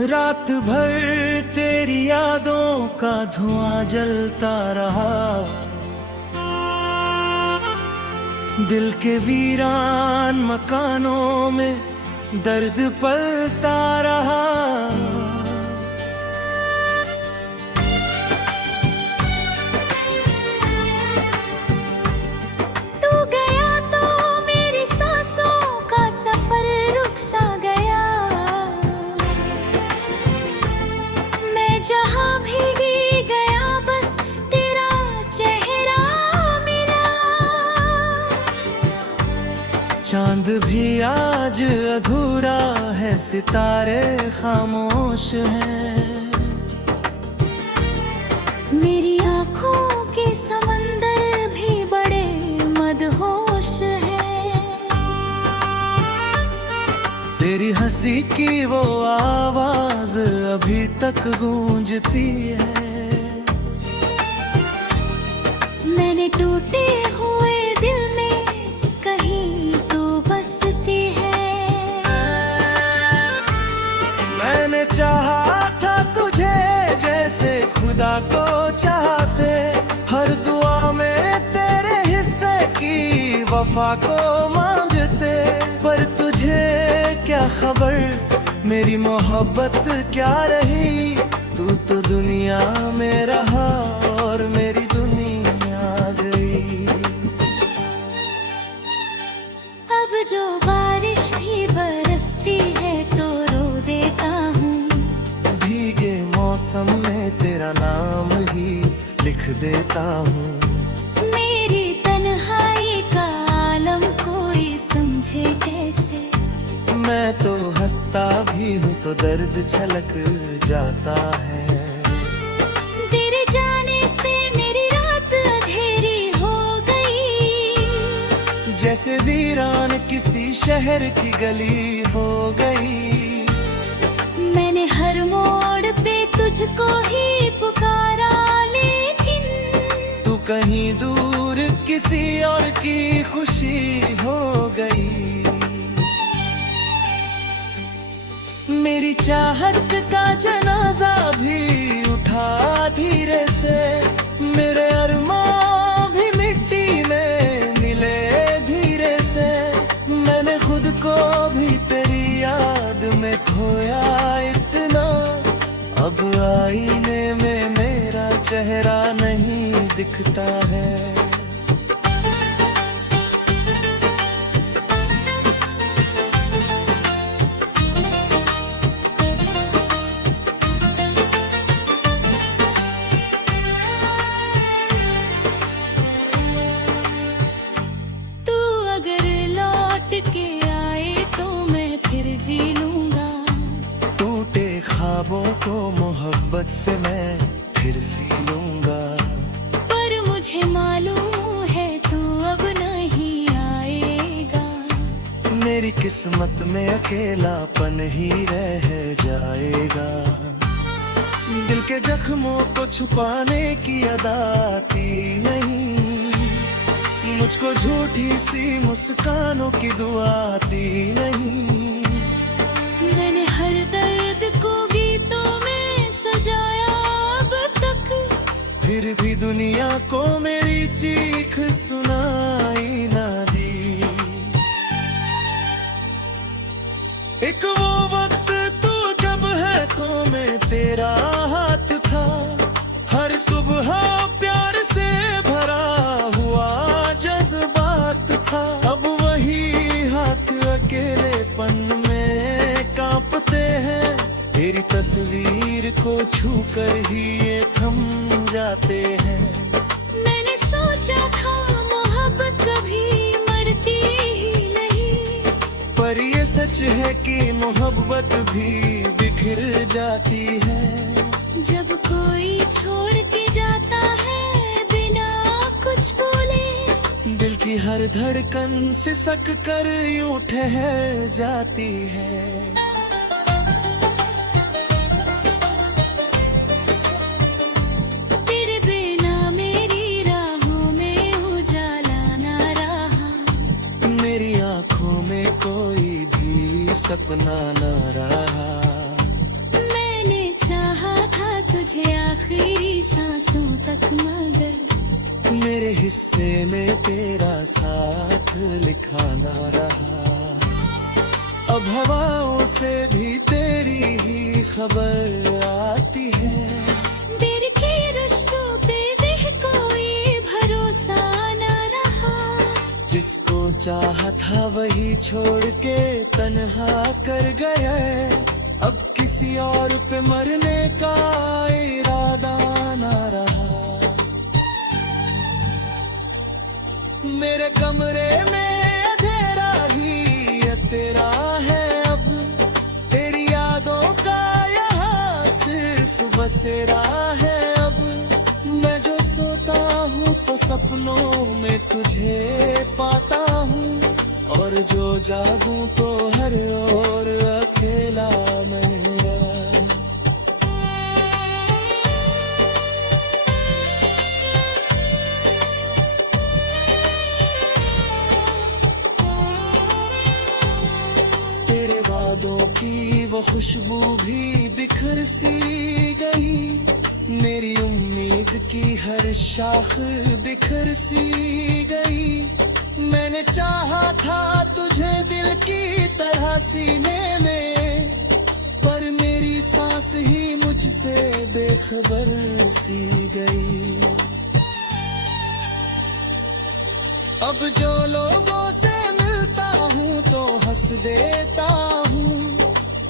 रात भर तेरी यादों का धुआं जलता रहा, दिल के वीरान मकानों में दर्द पलता रहा। तू गया तो मेरी सांसों का सफर रुक सा गया, मैं जहां भीगी गया बस तेरा चेहरा मिला। चांद भी आज अधूरा है, सितारे खामोश हैं, मेरी आँखों के समंदर भी बड़े मदहोश हैं। तेरी हंसी की वो आवाज अभी तक गूंजती है, मैंने टूटे हुए दिल में कहीं तो बसती है। मैंने चाहा था तुझे जैसे खुदा को चाहते, हर दुआ में तेरे हिस्से की वफा को मांगते, पर तुझे क्या खबर मेरी मोहब्बत क्या रही। तू तो दुनिया में रहा और मेरी दुनिया गई। अब जो बारिश भी बरसती है तो रो देता हूँ, भीगे मौसम में तेरा नाम ही लिख देता हूँ। मेरी तन्हाई का आलम कोई समझे कैसे, मैं तो हंसता भी हूँ तो दर्द छलक जाता है। तेरे जाने से मेरी रात अंधेरी हो गई, जैसे वीरान किसी शहर की गली हो गई। मैंने हर मोड़ पे तुझको ही पुकारा, लेकिन तू कहीं दूर किसी और की खुशी हो गई। मेरी चाहत का जनाजा भी उठा धीरे से, मेरे अरमां भी मिट्टी में मिले धीरे से। मैंने खुद को भी तेरी याद में खोया इतना, अब आईने में मेरा चेहरा नहीं दिखता है। तू अगर लौट के आए तो मैं फिर जी लूंगा, टूटे ख्वाबों को मोहब्बत से मैं फिर सी लूंगा। पर मुझे मालूम है तू अब नहीं आएगा, मेरी किस्मत में अकेलापन ही रह जाएगा। दिल के जख्मों को छुपाने की अदा आती नहीं, मुझको झूठी सी मुस्कानों की दुआ आती नहीं। मैंने हर दर्द को गीतों में सजाया अब तक, फिर भी दुनिया को मेरी चीख सुनाई ना दी। एक वो वक्त तू जब है तो मैं तेरा हाथ था, हर सुबह प्यार से भरा हुआ जज्बात था। अब वही हाथ अकेलेपन में कांपते हैं, तेरी तस्वीर को छूकर ही ये थम जाते हैं। मैंने सोचा था मोहब्बत कभी मरती ही नहीं, पर ये सच है कि मोहब्बत भी बिखर जाती है। जब कोई छोड़ के जाता है बिना कुछ बोले, दिल की हर धड़कन सिसक कर यूं ठहर जाती है। तेरे बिना मेरी राहों में उजाला ना रहा, मेरी आंखों में कोई भी सपना न रहा। किस्से में तेरा साथ लिखा ना रहा। अब हवाओं से भी तेरी ही खबर आती है। दिल के रिश्तों पे देख कोई भरोसा न रहा। जिसको चाहा था वही छोड़ के तन्हा कर गया। अब किसी और पे मरने का इरादा ना रहा। मेरे कमरे में अंधेरा ही तेरा है। अब तेरी यादों का यहाँ सिर्फ बसेरा है। अब मैं जो सोता हूँ तो सपनों में तुझे पाता हूँ, और जो जागूं तो हर ओर अकेला मैं। तेरे वादों की वो खुशबू भी बिखर सी गई। मेरी उम्मीद की हर शाख बिखर सी गई। मैंने चाहा था तुझे दिल की तरह सीने में, पर मेरी सांस ही मुझसे बेखबर सी गई। अब जो लोगों से मिलता हूँ तो हंस देता हूँ।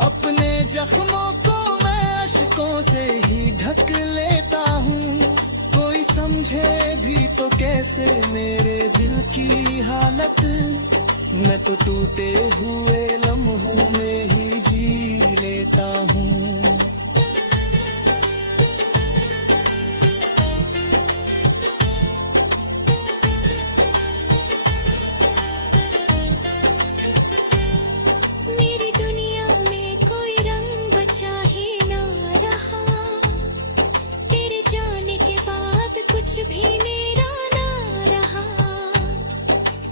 अपने जख्मों को मैं अश्कों से ही ढक लेता हूँ। कोई समझे भी तो कैसे मेरे दिल की हालत। मैं तो टूटे हुए लम्हों में ही जी लेता हूँ। मेरी दुनिया में कोई रंग बचा ही ना रहा। तेरे जाने के बाद कुछ भी मेरा ना रहा।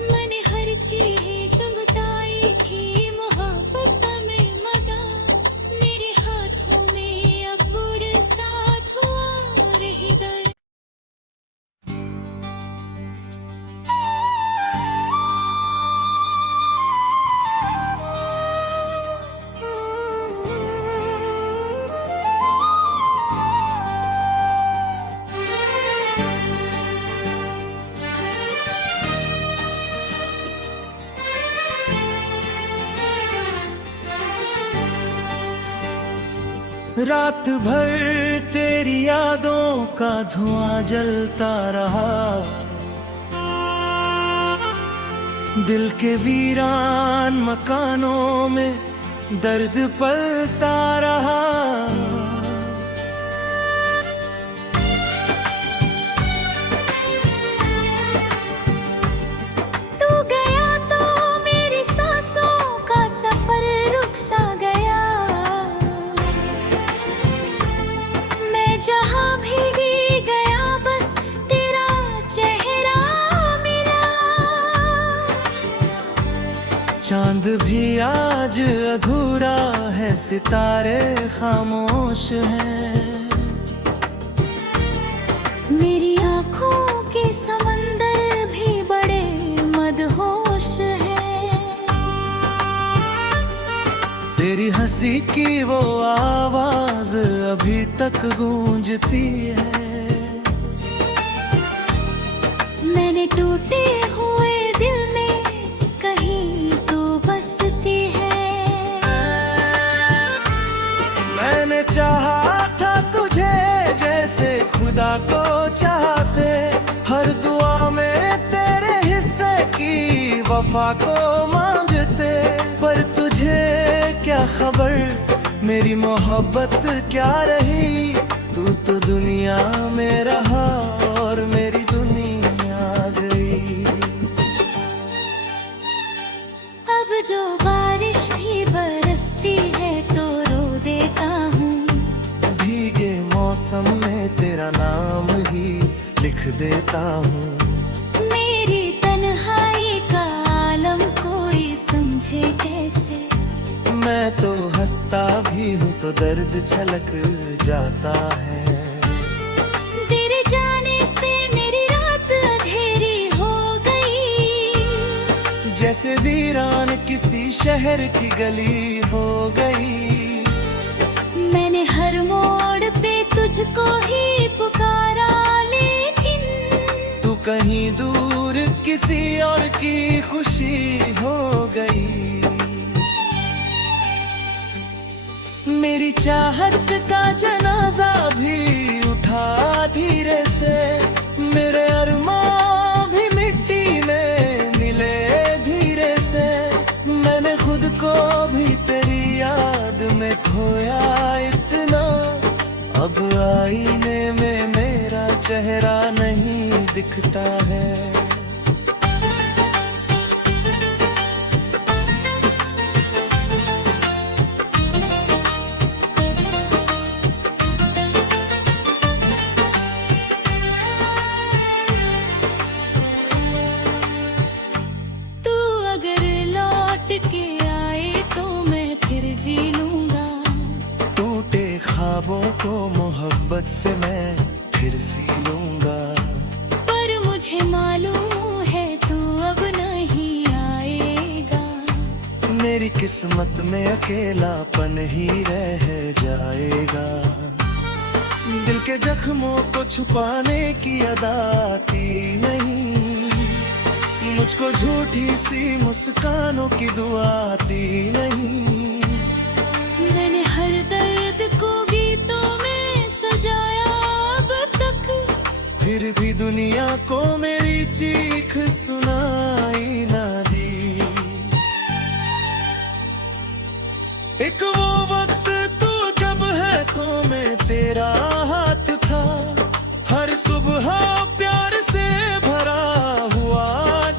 मैंने हर चीज सुगताई थी मोहब्बत में मगा। मेरे हाथों में अब बुढ़ साथ हुआ रही दर। रात भर तेरी यादों का धुआं जलता रहा। दिल के वीरान मकानों में दर्द पलता रहा। तू गया तो मेरी सांसों का सफर रुक सा गया। मैं जहाँ भी गया बस तेरा चेहरा मिला। चांद भी आज अधूरा है, सितारे खामोश हैं। मेरी आँखों के समंदर भी बड़े मदहोश हैं। तेरी हंसी की वो आवाज अभी तक गूंजती है। मैंने टूटे हुए दिल में कहीं तो बसती है। मैंने चाहा था तुझे जैसे खुदा को चाहते। हर दुआ में तेरे हिस्से की वफा को मांगते। पर तुझे क्या खबर मेरी मोहब्बत क्या रही। तू तो दुनिया में रहा और मेरी दुनिया गई। अब जो बारिश भी बरसती है तो रो देता हूँ। भीगे मौसम में तेरा नाम ही लिख देता हूँ। मेरी तन्हाई का आलम कोई समझे कैसे। मैं तो हंसता भी हूँ तो दर्द छलक जाता है। तेरे जाने से मेरी रात अंधेरे जैसे वीरान किसी शहर की गली हो गई। मैंने हर मोड़ पे तुझको ही पुकारा, लेकिन तू कहीं दूर किसी और की खुशी हो गई। मेरी चाहत का जनाजा भी उठा धीरे से, मेरे अरमां भी मिट्टी में मिले धीरे से। मैंने खुद को भी तेरी याद में खोया इतना, अब आईने में मेरा चेहरा नहीं दिखता है। जी लूंगा, टूटे ख्वाबों को मोहब्बत से मैं फिर सी लूंगा। पर मुझे मालूम है तू अब नहीं आएगा। मेरी किस्मत में अकेलापन ही रह जाएगा। दिल के जख्मों को छुपाने की अदा आती नहीं, मुझको झूठी सी मुस्कानों की दुआ आती नहीं। मैंने हर दर्द को गीतों में सजाया अब तक, फिर भी दुनिया को मेरी चीख सुनाई ना दी। एक वो वक्त तू जब है तो मैं तेरा हाथ था, हर सुबह प्यार से भरा हुआ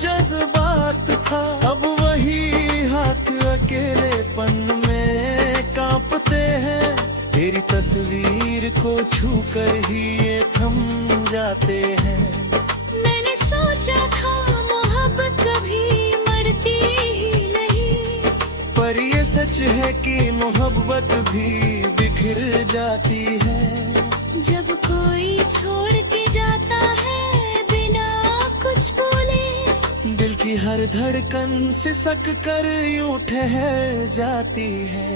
जज्बात था। अब वही हाथ अकेलेपन में कांपते हैं, तेरी तस्वीर को छूकर ही ये थम जाते हैं। मैंने सोचा था मोहब्बत कभी मरती ही नहीं, पर ये सच है कि मोहब्बत भी बिखर जाती है। जब कोई छोड़ के जाता है बिना कुछ बोले, दिल की हर धड़कन सिसक कर यूं ठहर जाती है।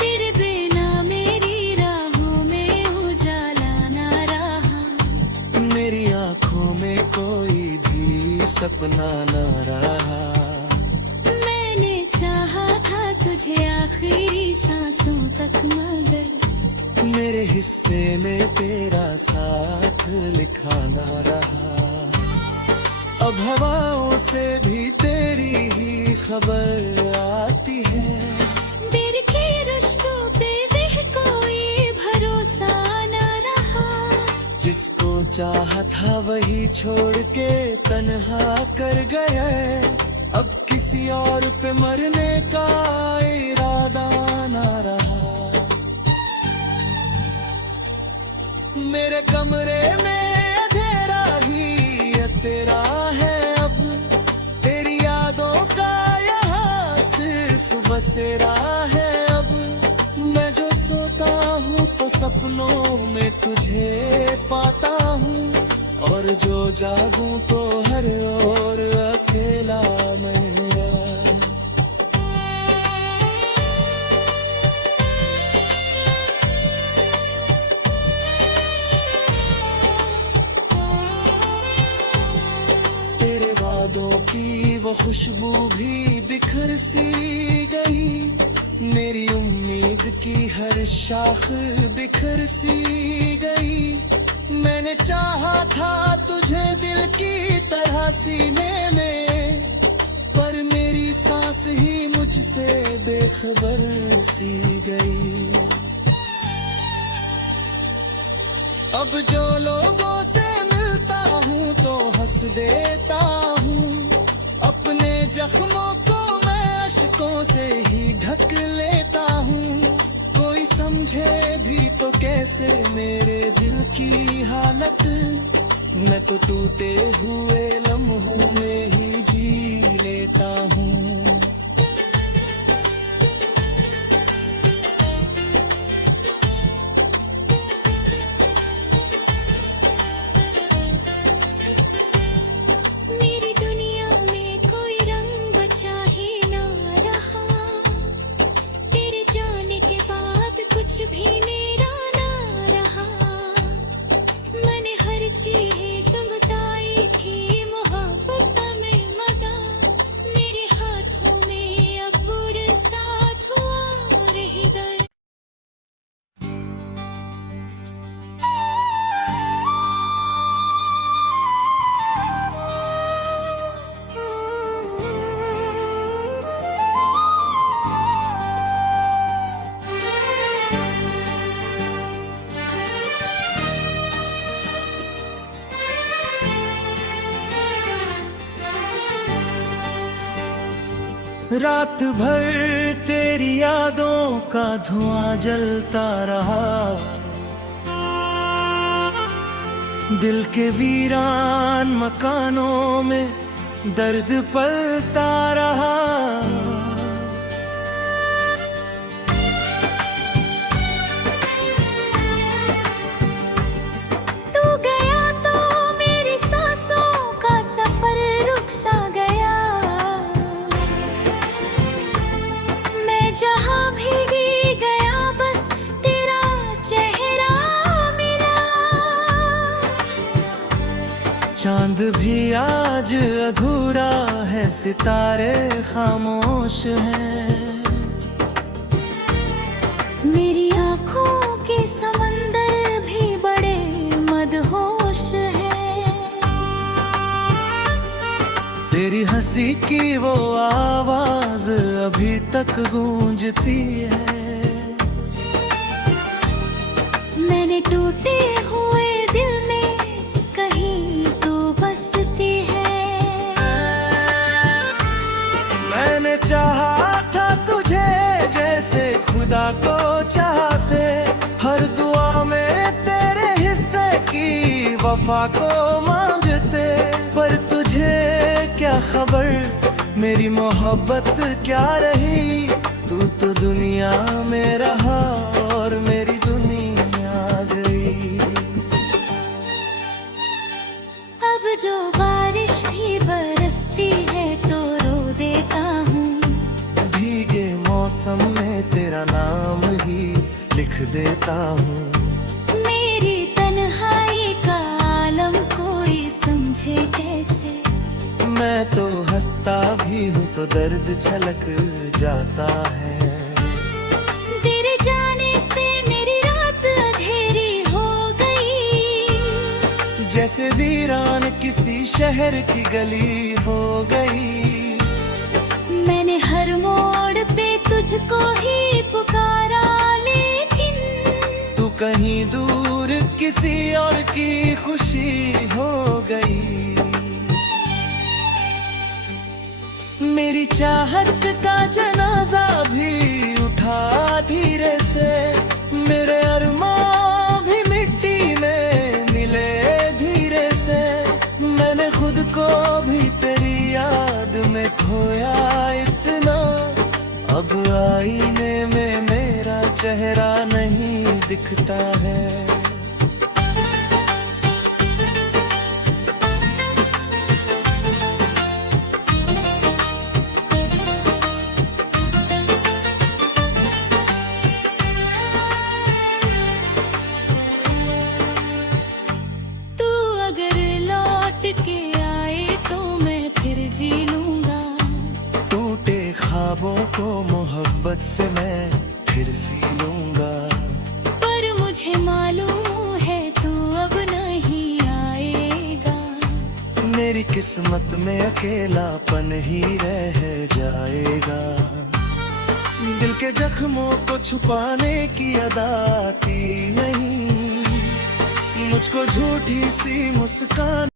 तेरे बिना मेरी राहों में उजाला ना रहा, मेरी आंखों में कोई भी सपना ना रहा। मैंने चाहा था तुझे आखिरी सांसों तक, मगर मेरे हिस्से में तेरा साथ लिखा ना रहा। अब हवाओं से भी तेरी ही खबर आती है। दिल के रिश्तों पे देख कोई भरोसा ना रहा, जिसको चाहा था वही छोड़ के तन्हा कर गया। अब किसी और पे मरने का इरादा ना रहा। मेरे कमरे में अंधेरा ही तेरा है अब, तेरी यादों का यहाँ सिर्फ बसेरा है अब। मैं जो सोता हूँ तो सपनों में तुझे पाता हूँ, और जो जागूं तो हर ओर अकेला मैं। तेरे वादों की वो खुशबू भी बिखर सी गई, मेरी उम्मीद की हर शाख बिखर सी गई। मैंने चाहा था तुझे दिल की तरह सीने में, पर मेरी सांस ही मुझसे बेखबर सी गई। अब जो लोगों से मिलता हूँ तो हंस देता हूँ, अपने जख्मों को मैं अश्कों से ही ढक लेता हूँ। कोई समझे भी तो कैसे मेरे दिल की हालत, मैं तो टूटे हुए लम्हों में ही जी लेता हूँ। रात भर तेरी यादों का धुआं जलता रहा, दिल के वीरान मकानों में दर्द पलता रहा। तू गया तो मेरी सांसों का सफर रुक सा गया, मैं जहां भी गया बस तेरा चेहरा मिला। चांद भी आज अधूरा है, सितारे खामोश हैं, मेरी आँखों के समंदर भी बड़े मदहोश हैं। तेरी हंसी की वो आवाज अभी तक गूंजती है, मैंने टूटे हुए दिल में कहीं तो बसती है। मैंने चाहा था तुझे जैसे खुदा को चाहते, हर दुआ में तेरे हिस्से की वफा को मांगते, पर तुझे क्या खबर मेरी मोहब्बत क्या रही। तू तो दुनिया में रहा और मेरी दुनिया गई। अब जो बारिश भी बरसती है तो रो देता हूँ, भीगे मौसम में तेरा नाम ही लिख देता हूँ। मेरी तन्हाई का आलम कोई समझे कैसे, मैं तो हंसता भी हूँ तो दर्द छलक जाता है। तेरे जाने से मेरी रात अंधेरी हो गई, जैसे वीरान किसी शहर की गली हो गई। मैंने हर मोड़ पे तुझको ही पुकारा, लेकिन तू कहीं दूर किसी और की खुशी हो गई। मेरी चाहत का जनाजा भी उठा धीरे से, मेरे अरमां भी मिट्टी में मिले धीरे से। मैंने खुद को भी तेरी याद में खोया इतना, अब आईने में मेरा चेहरा नहीं दिखता है। तू अगर लौट के आए तो मैं फिर जी लूंगा, टूटे ख्वाबों को मोहब्बत से मैं फिर सी लूंगा। पर मुझे मालूम है तू अब नहीं आएगा, मेरी किस्मत में अकेलापन ही रह जाएगा। दिल के जख्मों को छुपाने की अदा आती नहीं, मुझको झूठी सी मुस्कान